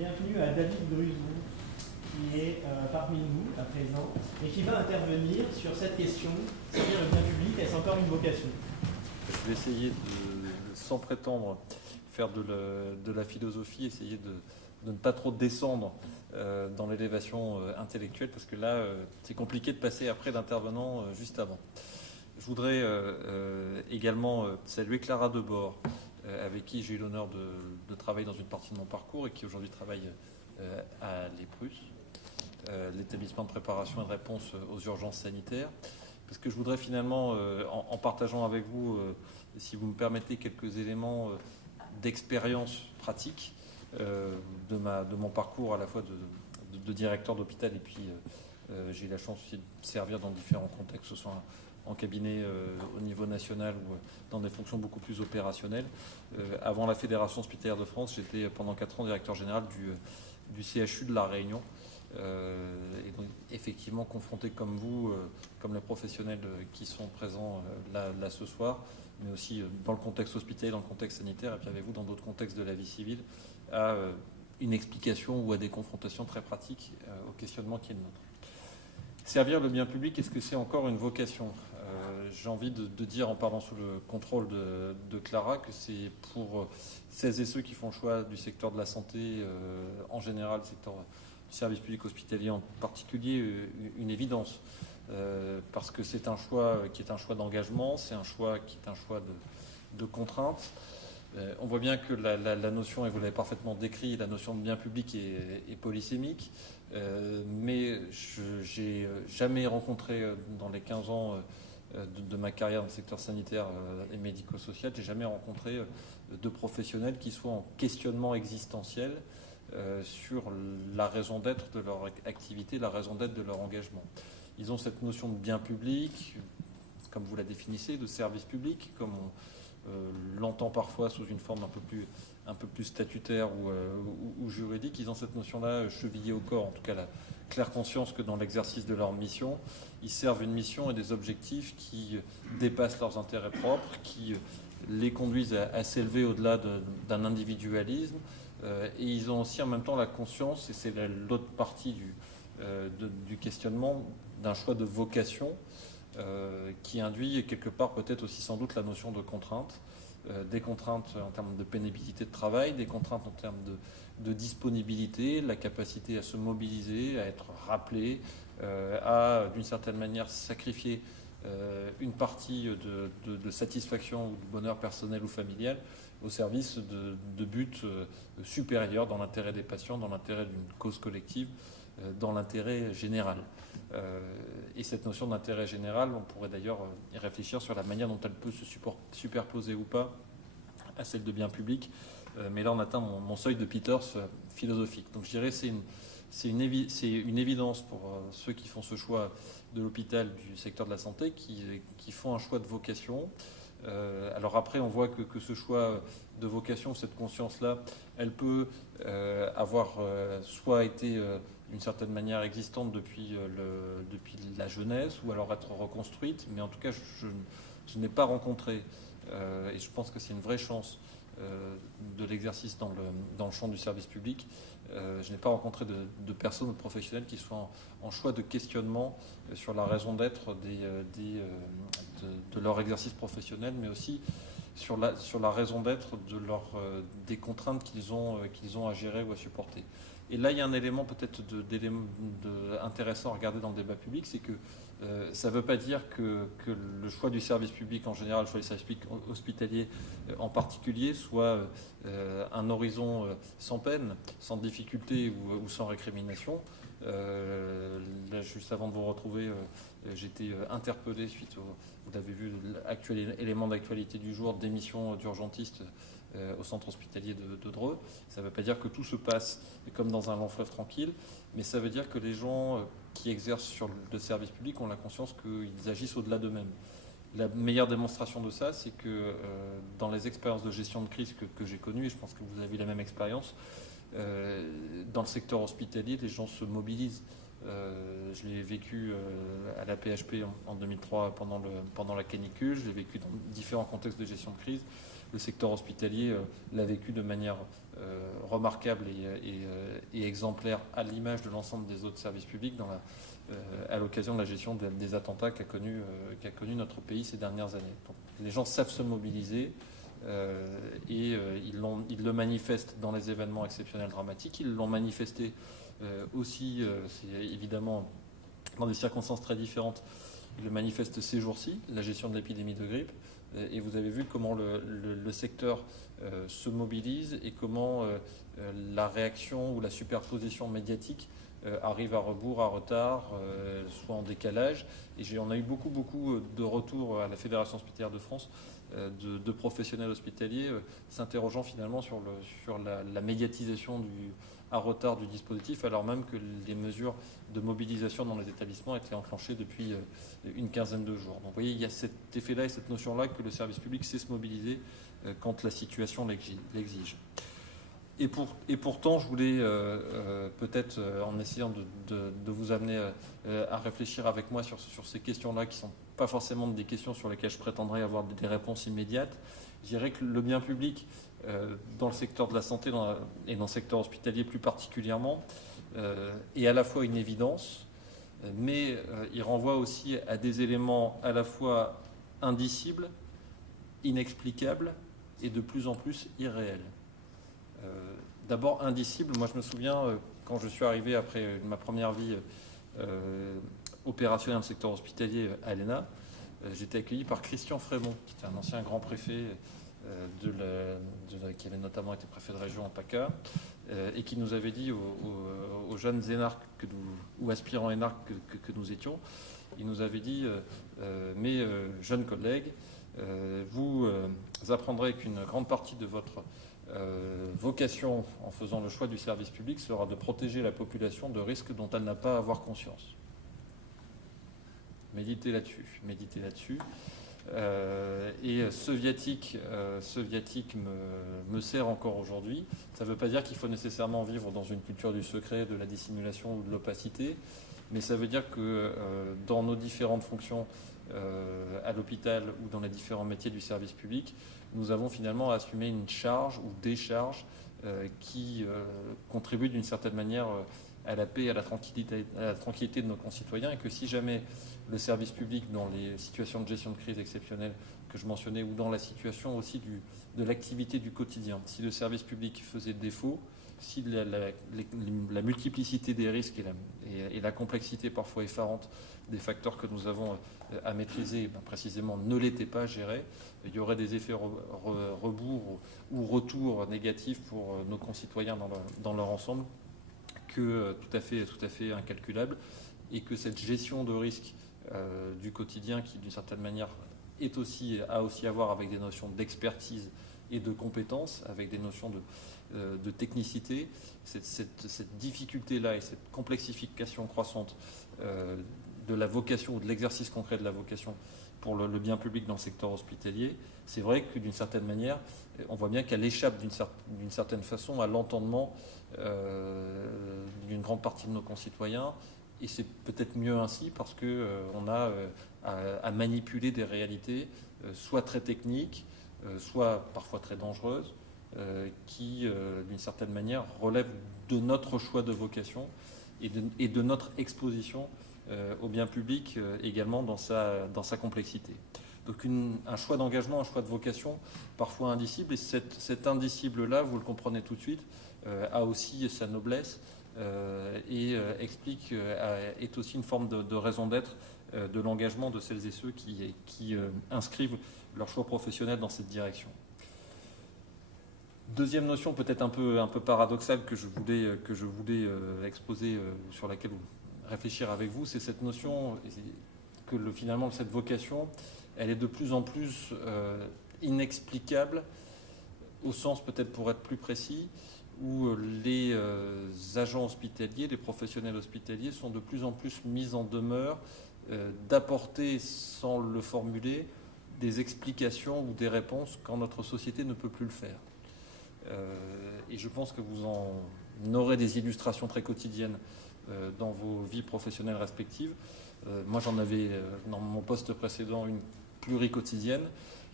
bienvenue à David Gruzon, qui est parmi nous à présent et qui va intervenir sur cette question, c'est-à-dire le bien public, est-ce encore une vocation? Je vais essayer de, sans prétendre faire de la philosophie, essayer de ne pas trop descendre dans l'élévation intellectuelle, parce que là, c'est compliqué de passer après l'intervenant juste avant. Je voudrais également saluer Clara Debord, avec qui j'ai eu l'honneur de travailler dans une partie de mon parcours et qui aujourd'hui travaille à l'EPRUS, l'établissement de préparation et de réponse aux urgences sanitaires. Parce que je voudrais finalement, en partageant avec vous, si vous me permettez, quelques éléments d'expérience pratique de mon parcours à la fois de directeur d'hôpital, et puis j'ai eu la chance aussi de servir dans différents contextes, que ce soit en cabinet au niveau national ou dans des fonctions beaucoup plus opérationnelles. Avant la Fédération hospitalière de France, j'étais pendant 4 ans directeur général du CHU de La Réunion. Et donc effectivement confronté comme vous, comme les professionnels qui sont présents là ce soir, mais aussi dans le contexte hospitalier, dans le contexte sanitaire, et puis avec vous dans d'autres contextes de la vie civile, à une explication ou à des confrontations très pratiques au questionnement qui est le nôtre. Servir le bien public, est-ce que c'est encore une vocation ? J'ai envie de dire, en parlant sous le contrôle de Clara, que c'est pour celles et ceux qui font le choix du secteur de la santé en général, le secteur du service public hospitalier en particulier, une évidence. Parce que c'est un choix qui est un choix d'engagement, c'est un choix qui est un choix de contrainte. On voit bien que la notion, et vous l'avez parfaitement décrit, la notion de bien public est polysémique. Mais j'ai jamais rencontré dans les 15 ans de ma carrière dans le secteur sanitaire et médico-social, j'ai jamais rencontré de professionnels qui soient en questionnement existentiel sur la raison d'être de leur activité, la raison d'être de leur engagement. Ils ont cette notion de bien public, comme vous la définissez, de service public, comme on l'entend parfois sous une forme un peu plus statutaire ou juridique. Ils ont cette notion-là chevillée au corps, en tout cas la claire conscience que dans l'exercice de leur mission, ils servent une mission et des objectifs qui dépassent leurs intérêts propres, qui les conduisent à s'élever au-delà d'un individualisme. Et ils ont aussi en même temps la conscience, et c'est l'autre partie du questionnement, d'un choix de vocation qui induit quelque part peut-être aussi sans doute la notion de contrainte. Des contraintes en termes de pénibilité de travail, des contraintes en termes de disponibilité, la capacité à se mobiliser, à être rappelé, à d'une certaine manière sacrifier une partie de satisfaction ou de bonheur personnel ou familial au service de buts supérieurs dans l'intérêt des patients, dans l'intérêt d'une cause collective, dans l'intérêt général. Et cette notion d'intérêt général, on pourrait d'ailleurs y réfléchir sur la manière dont elle peut se superposer ou pas à celle de bien public. Mais là, on atteint mon seuil de Peters philosophique. Donc je dirais que c'est une évidence pour ceux qui font ce choix de l'hôpital, du secteur de la santé, qui font un choix de vocation. Alors après, on voit que ce choix de vocation, cette conscience-là, elle peut avoir soit été d'une certaine manière existante depuis la jeunesse, ou alors être reconstruite, mais en tout cas, je n'ai pas rencontré, et je pense que c'est une vraie chance de l'exercice dans le champ du service public, je n'ai pas rencontré de personnes ou de professionnels qui soient en choix de questionnement sur la raison d'être de leur exercice professionnel, mais aussi sur la raison d'être des contraintes qu'ils ont à gérer ou à supporter. Et là, il y a un élément peut-être intéressant à regarder dans le débat public, c'est que ça ne veut pas dire que le choix du service public en général, le choix du service public hospitalier en particulier, soit un horizon sans peine, sans difficulté ou sans récrimination. Là, juste avant de vous retrouver, j'étais interpellé suite vous l'avez vu, élément d'actualité du jour, démission d'urgentiste au centre hospitalier de Dreux. Ça ne veut pas dire que tout se passe comme dans un long fleuve tranquille, mais ça veut dire que les gens qui exercent sur le service public ont la conscience qu'ils agissent au-delà d'eux-mêmes. La meilleure démonstration de ça, c'est que dans les expériences de gestion de crise que j'ai connues, et je pense que vous avez eu la même expérience, dans le secteur hospitalier, les gens se mobilisent. Je l'ai vécu à la PHP en 2003 pendant la canicule, je l'ai vécu dans différents contextes de gestion de crise. Le secteur hospitalier l'a vécu de manière remarquable et exemplaire à l'image de l'ensemble des autres services publics à l'occasion de la gestion des attentats qu'a connu notre pays ces dernières années. Donc, les gens savent se mobiliser et ils le manifestent dans les événements exceptionnels dramatiques. Ils l'ont manifesté aussi, c'est évidemment dans des circonstances très différentes, ils le manifestent ces jours-ci, la gestion de l'épidémie de grippe. Et vous avez vu comment le secteur se mobilise et comment la réaction ou la superposition médiatique arrive à rebours, à retard, soit en décalage. Et on a eu beaucoup de retours à la Fédération hospitalière de France de professionnels hospitaliers s'interrogeant finalement sur la médiatisation à retard du dispositif, alors même que les mesures de mobilisation dans les établissements étaient enclenchées depuis une quinzaine de jours. Donc vous voyez, il y a cet effet-là et cette notion-là que le service public sait se mobiliser quand la situation l'exige. Et pourtant, je voulais peut-être, en essayant de vous amener à réfléchir avec moi sur ces questions-là, qui ne sont pas forcément des questions sur lesquelles je prétendrais avoir des réponses immédiates, je dirais que le bien public, dans le secteur de la santé et dans le secteur hospitalier plus particulièrement, est à la fois une évidence, mais il renvoie aussi à des éléments à la fois indicibles, inexplicables et de plus en plus irréels. D'abord indicible, moi je me souviens quand je suis arrivé après ma première vie opérationnelle dans le secteur hospitalier à l'ENA, j'étais accueilli par Christian Frémont, qui était un ancien grand préfet qui avait notamment été préfet de région en PACA, et qui nous avait dit aux jeunes énarques ou aspirants énarques que nous étions, il nous avait dit mes jeunes collègues, vous apprendrez qu'une grande partie de votre vocation en faisant le choix du service public sera de protéger la population de risques dont elle n'a pas à avoir conscience. Méditez là-dessus. Et soviétique me sert encore aujourd'hui. Ça ne veut pas dire qu'il faut nécessairement vivre dans une culture du secret, de la dissimulation ou de l'opacité, mais ça veut dire que dans nos différentes fonctions à l'hôpital ou dans les différents métiers du service public, nous avons finalement à assumer une charge ou des charges qui contribuent d'une certaine manière à la paix, à la tranquillité de nos concitoyens, et que si jamais le service public, dans les situations de gestion de crise exceptionnelle que je mentionnais, ou dans la situation aussi de l'activité du quotidien, si le service public faisait défaut, si la multiplicité des risques et la complexité parfois effarante des facteurs que nous avons à maîtriser, précisément ne l'étaient pas gérés, il y aurait des effets rebours ou retours négatifs pour nos concitoyens dans leur ensemble que tout à fait incalculables, et que cette gestion de risque du quotidien, qui d'une certaine manière a aussi à voir avec des notions d'expertise et de compétence, avec des notions de technicité, cette difficulté-là et cette complexification croissante de la vocation ou de l'exercice concret de la vocation pour le bien public dans le secteur hospitalier, c'est vrai que d'une certaine manière, on voit bien qu'elle échappe d'une certaine façon à l'entendement d'une grande partie de nos concitoyens, et c'est peut-être mieux ainsi parce qu'on a à manipuler des réalités soit très techniques, soit parfois très dangereuses, qui d'une certaine manière relèvent de notre choix de vocation et de notre exposition au bien public également dans sa complexité. Donc un choix d'engagement, un choix de vocation parfois indicible, et cet indicible-là, vous le comprenez tout de suite, a aussi sa noblesse et est aussi une forme de raison d'être de l'engagement de celles et ceux qui inscrivent leur choix professionnel dans cette direction. Deuxième notion peut-être un peu paradoxale que je voulais exposer, sur laquelle réfléchir avec vous, c'est cette notion que finalement cette vocation, elle est de plus en plus inexplicable, au sens peut-être pour être plus précis, où les agents hospitaliers, les professionnels hospitaliers sont de plus en plus mis en demeure d'apporter, sans le formuler, des explications ou des réponses quand notre société ne peut plus le faire. Et je pense que vous en aurez des illustrations très quotidiennes dans vos vies professionnelles respectives. Moi, j'en avais dans mon poste précédent une pluriquotidienne,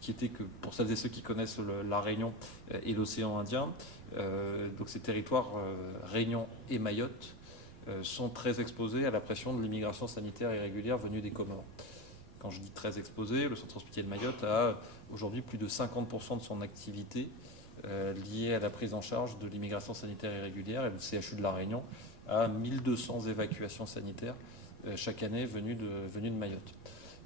qui était que, pour celles et ceux qui connaissent la Réunion et l'océan Indien, Donc ces territoires, Réunion et Mayotte, sont très exposés à la pression de l'immigration sanitaire irrégulière venue des Comores. Quand je dis très exposé, le centre hospitalier de Mayotte a aujourd'hui plus de 50% de son activité liée à la prise en charge de l'immigration sanitaire irrégulière, et le CHU de La Réunion a 1200 évacuations sanitaires chaque année venues de Mayotte.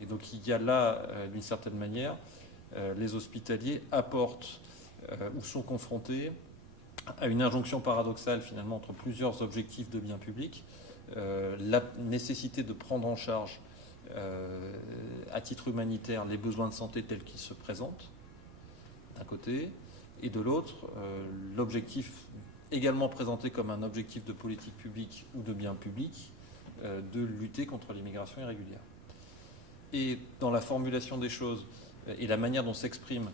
Et donc il y a là, d'une certaine manière, les hospitaliers apportent ou sont confrontés à une injonction paradoxale finalement entre plusieurs objectifs de bien public, la nécessité de prendre en charge à titre humanitaire les besoins de santé tels qu'ils se présentent, d'un côté, et de l'autre, l'objectif également présenté comme un objectif de politique publique ou de bien public, de lutter contre l'immigration irrégulière. Et dans la formulation des choses et la manière dont s'expriment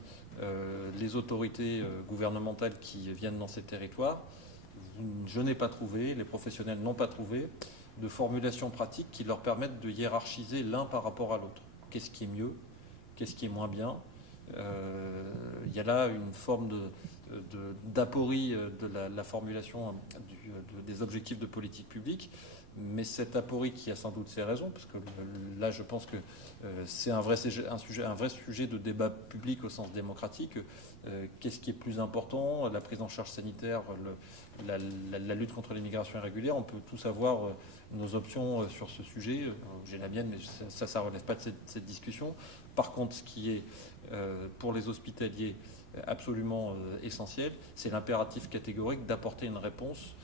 les autorités gouvernementales qui viennent dans ces territoires, je n'ai pas trouvé, les professionnels n'ont pas trouvé de formulation pratique qui leur permettent de hiérarchiser l'un par rapport à l'autre. Qu'est-ce qui est mieux? Qu'est-ce qui est moins bien? Il y a là une forme d'aporie de la formulation des objectifs de politique publique, mais cette aporie qui a sans doute ses raisons, parce que là je pense que c'est un vrai sujet de débat public au sens démocratique. Qu'est-ce qui est plus important? La prise en charge sanitaire, la lutte contre l'immigration irrégulière. On peut tous avoir nos options sur ce sujet. J'ai la mienne, mais ça ne relève pas de cette discussion. Par contre, ce qui est pour les hospitaliers absolument essentiel, c'est l'impératif catégorique d'apporter une réponse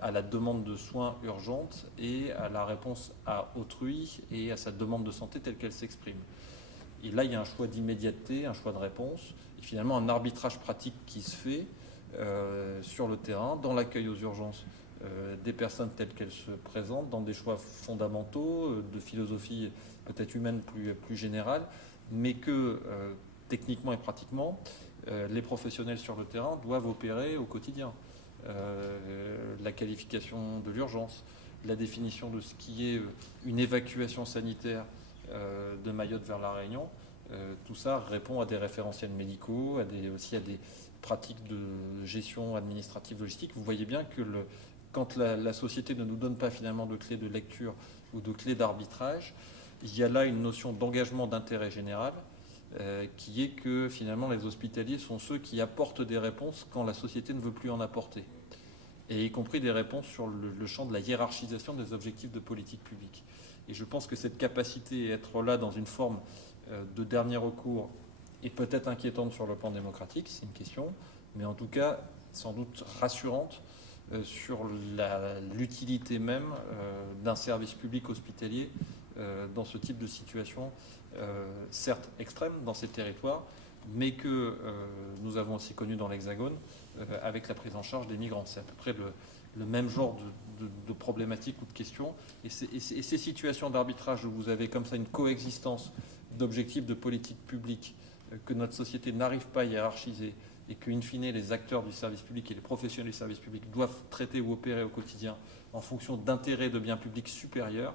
à la demande de soins urgente et à la réponse à autrui et à sa demande de santé telle qu'elle s'exprime. Et là, il y a un choix d'immédiateté, un choix de réponse, et finalement un arbitrage pratique qui se fait sur le terrain, dans l'accueil aux urgences des personnes telles qu'elles se présentent, dans des choix fondamentaux, de philosophie peut-être humaine plus générale, mais que techniquement et pratiquement, les professionnels sur le terrain doivent opérer au quotidien. La qualification de l'urgence, la définition de ce qui est une évacuation sanitaire de Mayotte vers La Réunion, tout ça répond à des référentiels médicaux, aussi à des pratiques de gestion administrative logistique. Vous voyez bien que quand la société ne nous donne pas finalement de clés de lecture ou de clés d'arbitrage, il y a là une notion d'engagement d'intérêt général qui est que finalement les hospitaliers sont ceux qui apportent des réponses quand la société ne veut plus en apporter, et y compris des réponses sur le champ de la hiérarchisation des objectifs de politique publique. Et je pense que cette capacité à être là dans une forme de dernier recours est peut-être inquiétante sur le plan démocratique, c'est une question, mais en tout cas sans doute rassurante sur l'utilité même d'un service public hospitalier dans ce type de situation, certes extrême dans ces territoires, mais que nous avons aussi connu dans l'Hexagone avec la prise en charge des migrants. C'est à peu près le même genre de problématiques ou de questions. Et ces situations d'arbitrage où vous avez comme ça une coexistence d'objectifs de politique publique que notre société n'arrive pas à hiérarchiser, et que, in fine, les acteurs du service public et les professionnels du service public doivent traiter ou opérer au quotidien en fonction d'intérêts de biens publics supérieurs,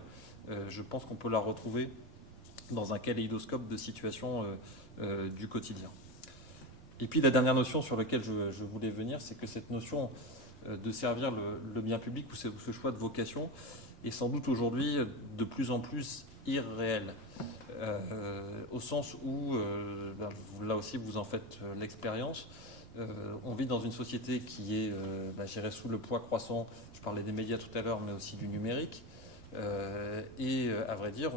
je pense qu'on peut la retrouver dans un kaléidoscope de situations du quotidien. Et puis la dernière notion sur laquelle je voulais venir, c'est que cette notion de servir le bien public, ou ce choix de vocation, est sans doute aujourd'hui de plus en plus irréel. Au sens où, là aussi vous en faites l'expérience, on vit dans une société qui est, je dirais, sous le poids croissant, je parlais des médias tout à l'heure, mais aussi du numérique, et à vrai dire,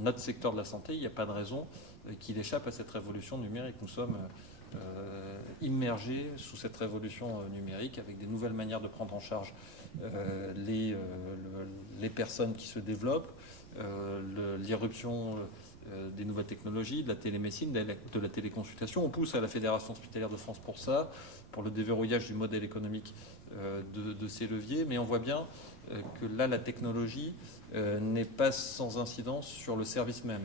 notre secteur de la santé, il n'y a pas de raison qu'il échappe à cette révolution numérique. Nous sommes immergés sous cette révolution numérique avec des nouvelles manières de prendre en charge les personnes qui se développent, l'irruption des nouvelles technologies, de la télémédecine, de la téléconsultation. On pousse à la Fédération hospitalière de France pour ça, pour le déverrouillage du modèle économique de ces leviers, mais on voit bien que là, la technologie n'est pas sans incidence sur le service même,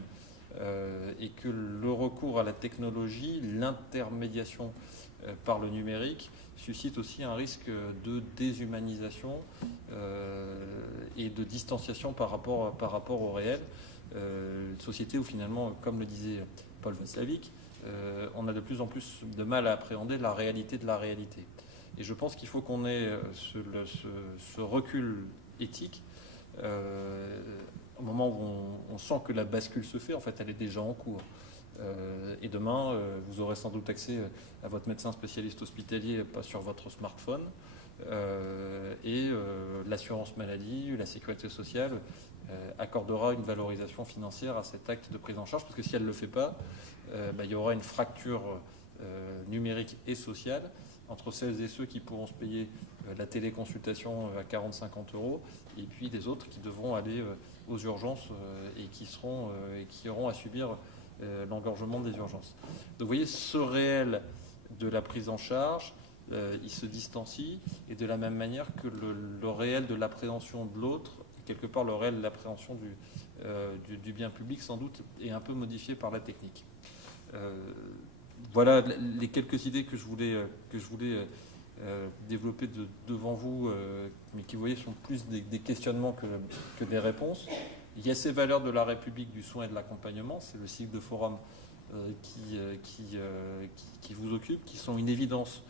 et que le recours à la technologie, l'intermédiation par le numérique, suscite aussi un risque de déshumanisation et de distanciation par rapport au réel. Une société où finalement, comme le disait Paul Václavic, on a de plus en plus de mal à appréhender la réalité de la réalité. Et je pense qu'il faut qu'on ait ce recul éthique au moment où on sent que la bascule se fait. En fait, elle est déjà en cours. Et demain, vous aurez sans doute accès à votre médecin spécialiste hospitalier, pas sur votre smartphone. L'assurance maladie, la sécurité sociale accordera une valorisation financière à cet acte de prise en charge, parce que si elle ne le fait pas, il y aura une fracture numérique et sociale entre celles et ceux qui pourront se payer la téléconsultation à 40-50 euros, et puis les autres qui devront aller aux urgences et qui auront à subir l'engorgement des urgences. Donc vous voyez, ce réel de la prise en charge, il se distancie, et de la même manière que le réel de l'appréhension de l'autre, quelque part le réel de l'appréhension du bien public sans doute est un peu modifié par la technique. Voilà les quelques idées que je voulais développer devant vous, mais qui, vous voyez, sont plus des questionnements que des réponses. Il y a ces valeurs de la République du soin et de l'accompagnement, c'est le cycle de forum qui vous occupe, qui sont une évidence,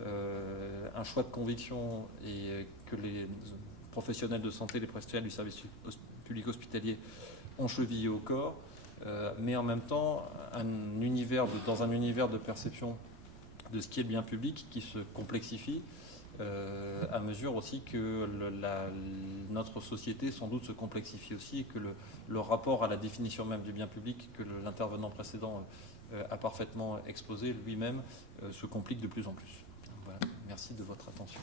un choix de conviction, et que les professionnels de santé, les professionnels du service public hospitalier ont chevillé au corps, mais en même temps dans un univers de perception de ce qui est le bien public qui se complexifie à mesure aussi que notre société sans doute se complexifie aussi, et que le rapport à la définition même du bien public que l'intervenant précédent a parfaitement exposé lui-même se complique de plus en plus. Voilà. Merci de votre attention.